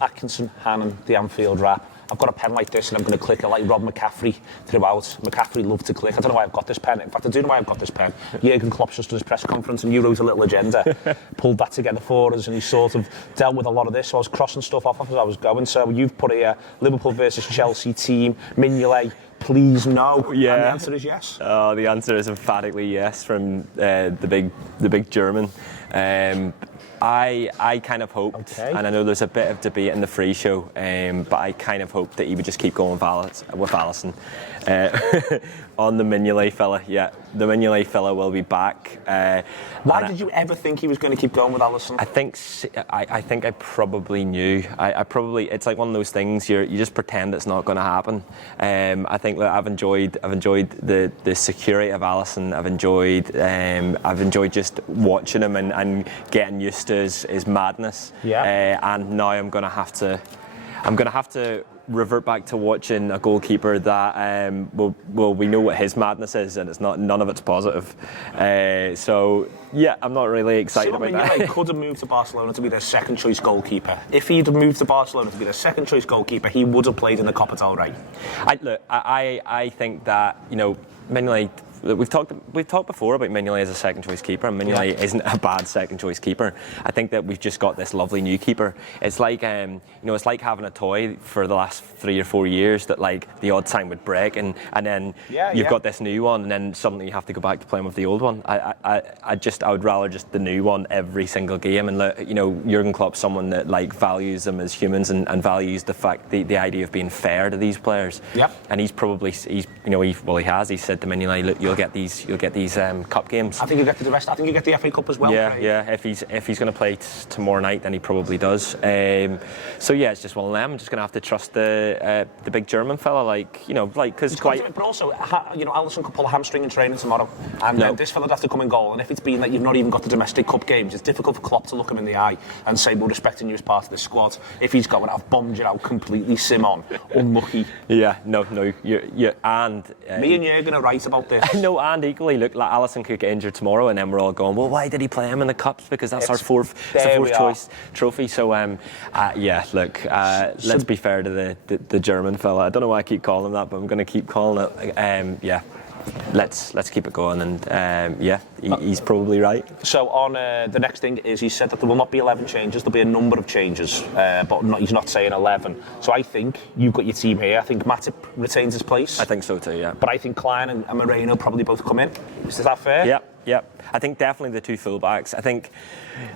Atkinson, Hannon, the Anfield rap. I've got a pen like this and I'm going to click it like Rob McCaffrey throughout. McCaffrey loved to click. I don't know why I've got this pen. In fact, I do know why I've got this pen. Jürgen Klopp just did his press conference and you wrote a little agenda, pulled that together for us, and he sort of dealt with a lot of this. So I was crossing stuff off as I was going. So you've put a Liverpool versus Chelsea team. Mignolet, please no. Yeah. And the answer is yes. Oh, the answer is emphatically yes from the big German. I kind of hoped, and I know there's a bit of debate in the free show, but I kind of hoped that he would just keep going with Alisson. On the Mignolet fella, yeah, the Mignolet fella will be back. Why did you ever think he was going to keep going with Alisson? I think I probably knew. I probably, it's like one of those things you just pretend it's not going to happen. I think that I've enjoyed the security of Alisson. I've enjoyed just watching him and getting used to his madness. Yeah. And now I'm going to have to revert back to watching a goalkeeper that we know what his madness is, and none of it's positive. So yeah, I'm not really excited about that. He could have moved to Barcelona to be their second choice goalkeeper. If he'd have moved to Barcelona to be their second choice goalkeeper, he would have played in the Copa del Rey. I think that, you know, Mignolet. We've talked before about Mignolet as a second choice keeper, and Mignolet isn't a bad second choice keeper. I think that we've just got this lovely new keeper. It's like it's like having a toy for the last 3 or 4 years that like the odd time would break, and then you've got this new one, and then suddenly you have to go back to playing with the old one. I would rather just the new one every single game, and you know, Jürgen Klopp's someone that like values them as humans and values the idea of being fair to these players. Yeah. And he has. He said to Mignolet, look, you'll get these cup games. I think you get the rest. I think you get the FA Cup as well. Yeah. If he's going to play tomorrow night, then he probably does. So yeah, it's just one of them. I'm just going to have to trust the big German fella, because quite. But also, Alisson could pull a hamstring in training tomorrow, and this fella'd have to come in goal. And if it's been that you've not even got the domestic cup games, it's difficult for Klopp to look him in the eye and say, "We're respecting you as part of the squad." If he's going, "I've bombed you out completely, Simon, unlucky." Yeah, no, and me and Jürgen are right about this. No, and equally, look, like Alisson could get injured tomorrow, and then we're all going, well, why did he play him in the cups? Because that's our fourth choice trophy. So, let's be fair to the German fella. I don't know why I keep calling him that, but I'm going to keep calling it. Let's keep it going, and he's probably right. So on the next thing is he said that there will not be 11 changes, there'll be a number of changes, but he's not saying 11. So I think you've got your team here. I think Matip retains his place. I think so too, yeah. But I think Klein and Moreno probably both come in. Is that fair? Yeah. I think definitely the two fullbacks. I think,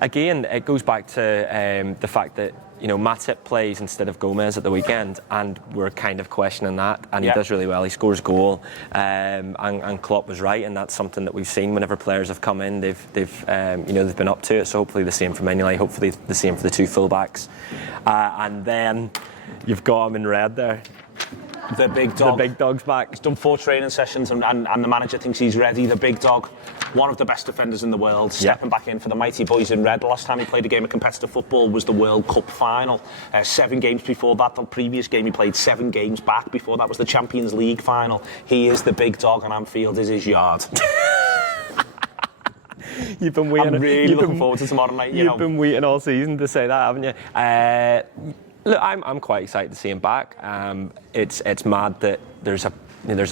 again, it goes back to the fact that, you know, Matip plays instead of Gomez at the weekend, and we're kind of questioning that, and he does really well. He scores a goal, and Klopp was right, and that's something that we've seen whenever players have come in. They've been up to it. So hopefully the same for Mignolet, hopefully the same for the two fullbacks, and then you've got him in red there. The big dog. The big dog's back. He's done 4 training sessions and the manager thinks he's ready. The big dog, one of the best defenders in the world, stepping back in for the mighty boys in red. The last time he played a game of competitive football was the World Cup final. 7 games before that, the previous game he played 7 games back. Before that was the Champions League final. He is the big dog, and Anfield is his yard. You've been waiting. I'm really looking forward to tomorrow night. You've been waiting all season to say that, haven't you? Look, I'm quite excited to see him back. It's mad that there's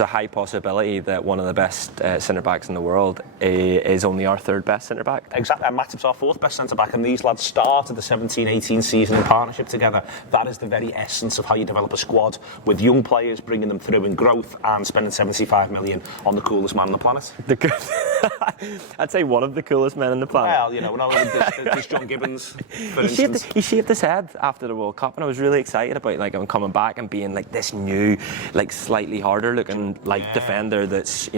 a high possibility that one of the best centre-backs in the world is only our 3rd best centre-back. Exactly, and Matip's our 4th best centre-back, and these lads started the 17-18 season in partnership together. That is the very essence of how you develop a squad, with young players, bringing them through in growth and spending 75 million on the coolest man on the planet. I'd say one of the coolest men on the planet. Well, you know, this John Gibbons, for instance. He shaved his head after the World Cup, and I was really excited about him coming back and being like this new, like slightly harder looking defender that's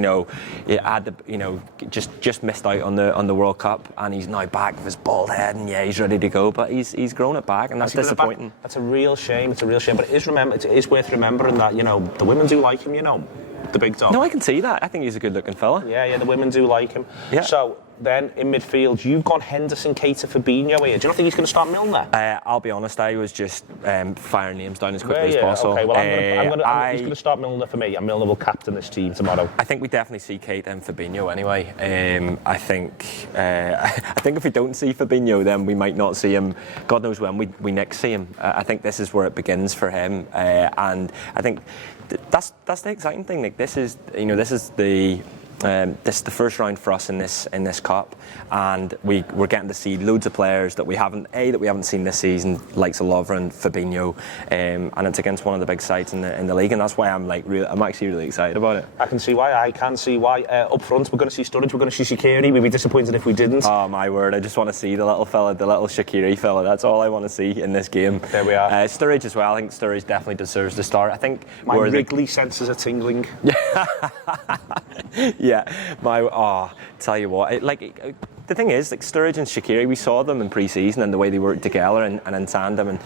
just missed out on the World Cup, and he's now back with his bald head, and he's ready to go, but he's grown it back, and that's disappointing. That's a real shame. It's a real shame, but it is worth remembering that the women do like him. The big dog. No, I can see that. I think he's a good looking fella. Yeah, the women do like like him. Yeah. So then in midfield, you've gone Henderson, Keita, Fabinho here. Do you not think he's going to start Milner? I'll be honest, I was just firing names down as quickly as possible. Okay, well, he's going to start Milner for me, and Milner will captain this team tomorrow. I think we definitely see Keita and Fabinho anyway. I think if we don't see Fabinho, then we might not see him. God knows when we next see him. I think this is where it begins for him, and I think that's the exciting thing. Like this is the first round for us in this cup, and we're getting to see loads of players that we haven't seen this season, like Lovren and Fabinho, and it's against one of the big sides in the league, and that's why I'm actually really excited about it. I can see why. Up front, we're going to see Sturridge, we're going to see Shaqiri. We'd be disappointed if we didn't. Oh my word! I just want to see the little Shaqiri fella. That's all I want to see in this game. There we are. Sturridge as well. I think Sturridge definitely deserves to start. I think my Wrigley senses are tingling. Yeah, tell you what, the thing is, like Sturridge and Shaqiri, we saw them in pre-season and the way they worked together and in tandem, and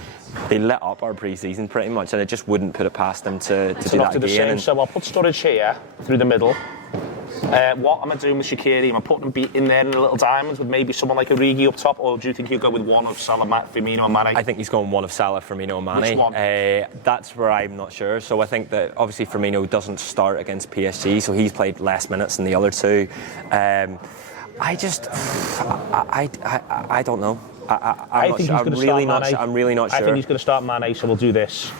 they lit up our pre-season pretty much, and I just wouldn't put it past them to do that again. So I'll put Sturridge here through the middle. What am I doing with Shaqiri? Am I putting him in there in the little diamonds with maybe someone like Origi up top, or do you think he'll go with one of Salah, Firmino and Mane? I think he's going one of Salah, Firmino and Mane. Which one? That's where I'm not sure. So I think that obviously Firmino doesn't start against PSG, so he's played less minutes than the other two. I don't know. I'm really not sure. I think he's going to start Mane, so we'll do this.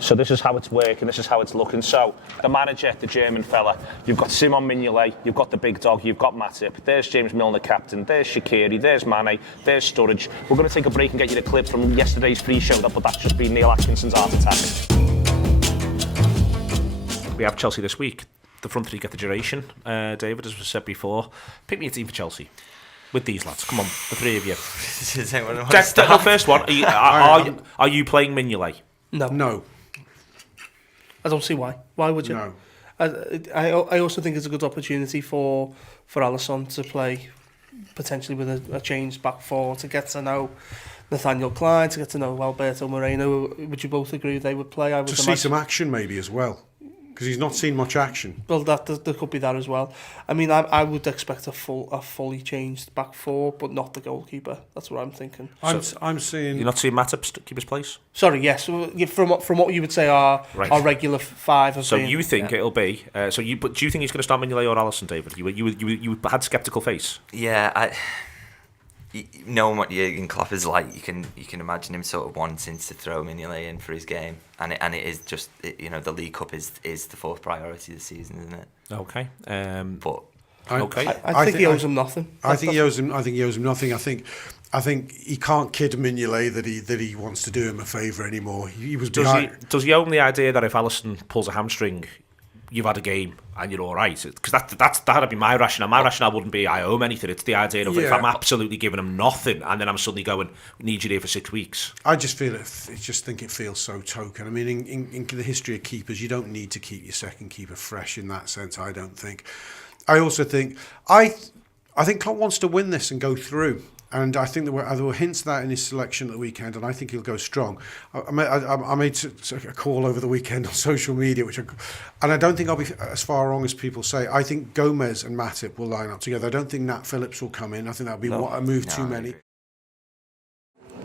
So this is how it's working, this is how it's looking. So the manager, the German fella, you've got Simon Mignolet, you've got the big dog, you've got Matip, there's James Milner captain, there's Shaqiri, there's Mane, there's Sturridge. We're going to take a break and get you the clip from yesterday's pre-show, but that's just been Neil Atkinson's Art Attack. We have Chelsea this week. The front three get the duration. David, as we said before, pick me a team for Chelsea. With these lads, come on, the three of you. The first one, are you playing Mignolet? No. I don't see why. Why would you? No. I also think it's a good opportunity for Alisson to play potentially with a changed back four, to get to know Nathaniel Klein, to get to know Alberto Moreno. Would you both agree they would play? I would see some action maybe as well, because he's not seen much action. Well, there could be that as well. I mean, I would expect a fully changed back four, but not the goalkeeper. That's what I'm thinking. I'm seeing. You're not seeing Matip keep his place? Sorry, yes. From what you would say our regular five. So you think it'll be? But do you think he's going to start Mignolet or Alisson, David? You had sceptical face. Yeah, knowing what Jürgen Klopp is like, you can imagine him sort of wanting to throw Mignolet in for his game, and it is just the League Cup is the fourth priority this season, isn't it? Okay, but I think he owes him nothing. I think he owes him nothing. I think he can't kid Mignolet that he wants to do him a favour anymore. He was behind. Does he own the idea that if Alisson pulls a hamstring, you've had a game and you're all right? Because that'd be my rationale. My rationale wouldn't be I owe him anything. It's the idea of if I'm absolutely giving him nothing and then I'm suddenly going, need you here for 6 weeks. I just think it feels so token. I mean, in the history of keepers, you don't need to keep your second keeper fresh in that sense. I don't think. I also think I think Klopp wants to win this and go through. And I think there were hints of that in his selection at the weekend, and I think he'll go strong. I made a call over the weekend on social media, and I don't think I'll be as far wrong as people say. I think Gomez and Matip will line up together. I don't think Nat Phillips will come in. I think that'll be a move too many.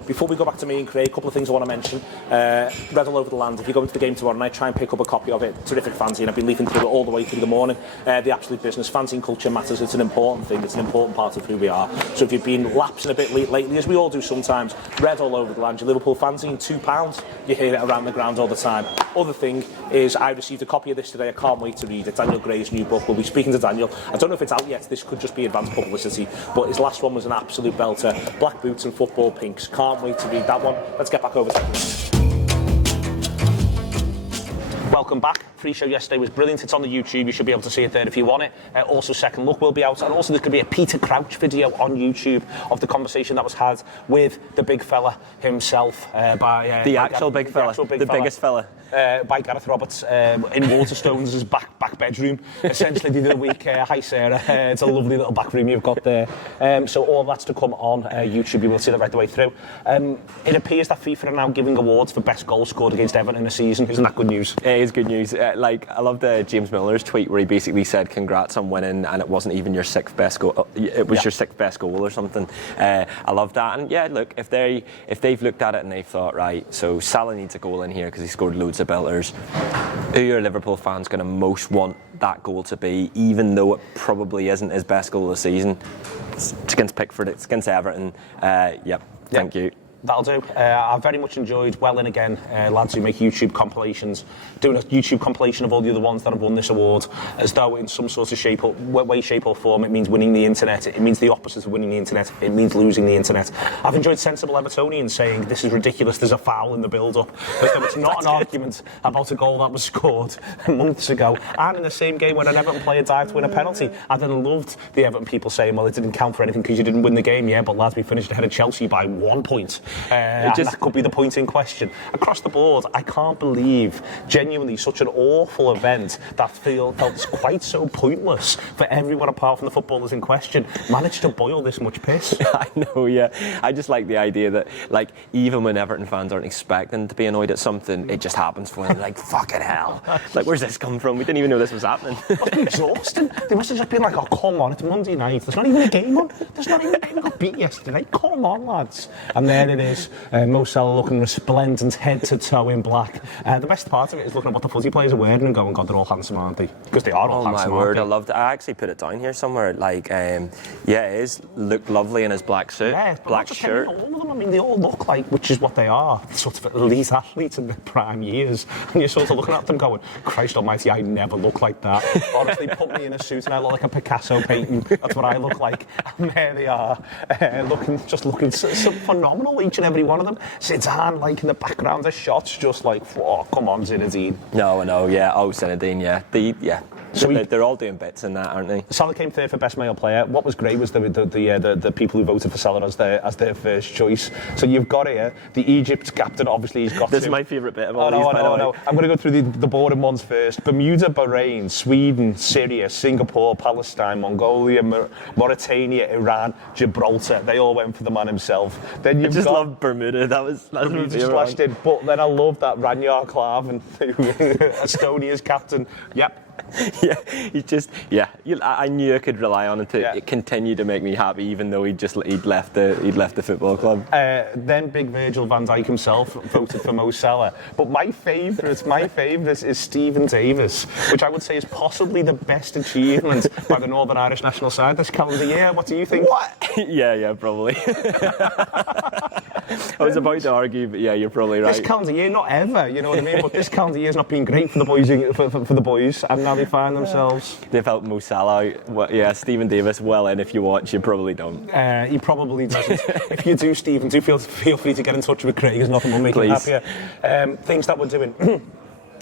Before we go back to me and Craig, a couple of things I want to mention. Read all over the land. If you go into the game tomorrow night, try and pick up a copy of it. Terrific fanzine. I've been leafing through it all the way through the morning. The absolute business. Fanzine culture matters. It's an important thing. It's an important part of who we are. So if you've been lapsing a bit lately, as we all do sometimes, read all over the land. Your Liverpool fanzine, £2. You hear it around the ground all the time. Other thing is, I received a copy of this today. I can't wait to read it. Daniel Gray's new book. We'll be speaking to Daniel. I don't know if it's out yet. This could just be advanced publicity. But his last one was an absolute belter. Black boots and football pinks. Can't wait to read that one. Let's get back over to it. Welcome back. Pre-show yesterday was brilliant. It's on the YouTube. You should be able to see it there if you want it. Also, Second Look will be out. And also, there's going to be a Peter Crouch video on YouTube of the conversation that was had with the big fella himself. The actual big fella. Biggest fella. By Gareth Roberts in Waterstones' back bedroom. Essentially, the other week. Hi, Sarah. It's a lovely little back room you've got there. So all that's to come on YouTube. You will see that right the way through. It appears that FIFA are now giving awards for best goal scored against Everton in a season. Isn't that good news? It is good news. like I loved James Miller's tweet where he basically said, "Congrats on winning," and it wasn't even your sixth best goal. It was your sixth best goal or something. I love that. And yeah, look, if they've looked at it and they've thought, right, so Salah needs a goal in here because he scored loads of belters. Who are Liverpool fans going to most want that goal to be, even though it probably isn't his best goal of the season? It's against Pickford. It's against Everton. Thank you. That'll do. I very much enjoyed Well In Again, lads who make YouTube compilations, doing a YouTube compilation of all the other ones that have won this award, as though in some sort of way, shape or form it means winning the internet. It means the opposite of winning the internet. It means losing the internet. I've enjoyed sensible Evertonians saying this is ridiculous, there's a foul in the build-up. As though it's not an argument about a goal that was scored months ago. And in the same game when an Everton player dived to win a penalty, I then loved the Everton people saying, well, it didn't count for anything because you didn't win the game. Yeah, but lads, we finished ahead of Chelsea by 1 point. And that could be the point in question. Across the board, I can't believe genuinely such an awful event that felt quite so pointless for everyone apart from the footballers in question managed to boil this much piss. I know, yeah. I just like the idea that, like, even when Everton fans aren't expecting to be annoyed at something, it just happens for them. Like, fucking hell. Like, where's this come from? We didn't even know this was happening. It must be exhausting. They must have just been like, oh, come on, it's Monday night. There's not even a game on. There's not even a game. We got beat yesterday. Come on, lads. And there it is. Mo Salah looking resplendent, head to toe in black. The best part of it is looking at what the footy players are wearing and going, God, they're all handsome, aren't they? Because they are all handsome. Oh my word, I loved it. I actually put it down here somewhere. Like, it is. Looked lovely in his black suit, black shirt. All of them, I mean, they all look like, which is what they are, sort of elite athletes in their prime years. And you're sort of looking at them going, Christ almighty, I never look like that. Honestly, put me in a suit and I look like a Picasso painting. That's what I look like. And there they are, looking so phenomenal, each and every one of them. Zidane, like, in the background of shots, just like, oh, come on, Zinedine. No, yeah. Oh, Zinedine, yeah. So they're all doing bits in that, aren't they? Salah came third for best male player. What was great was the people who voted for Salah as their first choice. So you've got here the Egypt captain. Obviously, he's got. This is my favourite bit of all these. No. I'm going to go through the boring ones first. Bermuda, Bahrain, Sweden, Syria, Singapore, Palestine, Mongolia, Mauritania, Iran, Gibraltar. They all went for the man himself. Then I just love Bermuda. That's Bermuda splashed in. But then I love that Ranjar Klavan, Estonia's captain. Yep. Yeah, he's just I knew I could rely on him to continue to make me happy, even though he'd left the football club. Then big Virgil van Dijk himself voted for Mo Salah. But my favourite is Stephen Davis, which I would say is possibly the best achievement by the Northern Irish national side this calendar year. What do you think? What? yeah, probably. I was about to argue, but yeah, you're probably right. This calendar year, not ever, you know what I mean? But this calendar year's not been great for the boys, for the boys, and now they find themselves. They've helped Mo Salah. Stephen Davis, well in. If you watch, you probably don't. He probably doesn't. If you do, Stephen, do feel free to get in touch with Craig. There's nothing will make him happier. Things that we're doing.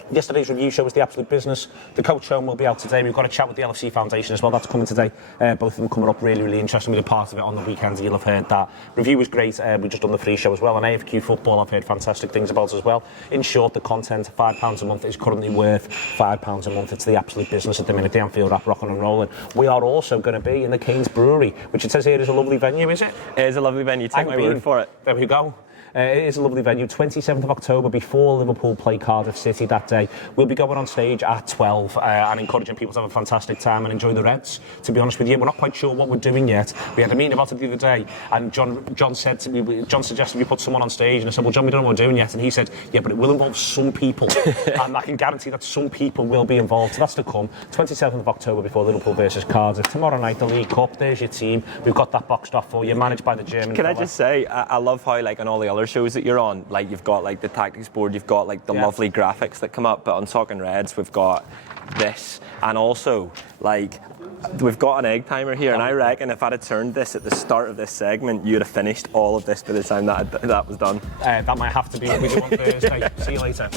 Yesterday's review show was The Absolute Business. The coach home will be out today. We've got a chat with the LFC Foundation as well. That's coming today. Both of them coming up really interesting. We did part of it on the weekend. You'll have heard that. Review was great. We just done the free show as well. And AFQ Football I've heard fantastic things about as well. In short, the content, £5 a month, is currently worth £5 a month. It's The Absolute Business at the minute. The Anfield app rocking and rolling. We are also going to be in the Keynes Brewery, which it says here is a lovely venue, is it? It is a lovely venue. Take my word for it. There we go. It is a lovely venue. 27th of October, before Liverpool play Cardiff City that day. We'll be going on stage at 12 and encouraging people to have a fantastic time and enjoy the Reds. To be honest with you, we're not quite sure what we're doing yet. We had a meeting about it the other day, and John suggested we put someone on stage, and I said, well, John, we don't know what we're doing yet. And he said, yeah, but it will involve some people. And I can guarantee that some people will be involved. So that's to come. 27th of October before Liverpool versus Cardiff. Tomorrow night, the League Cup. There's your team. We've got that boxed off for you, managed by the German Can I just say, I love how, like, on all the other shows that you're on, like, you've got, like, the tactics board, you've got, like, the lovely graphics that come up, but on Talking Reds we've got this, and also, like, we've got an egg timer here, and I reckon if I'd have turned this at the start of this segment, you'd have finished all of this by the time that was done. That might have to be what we do on Thursday. See you later.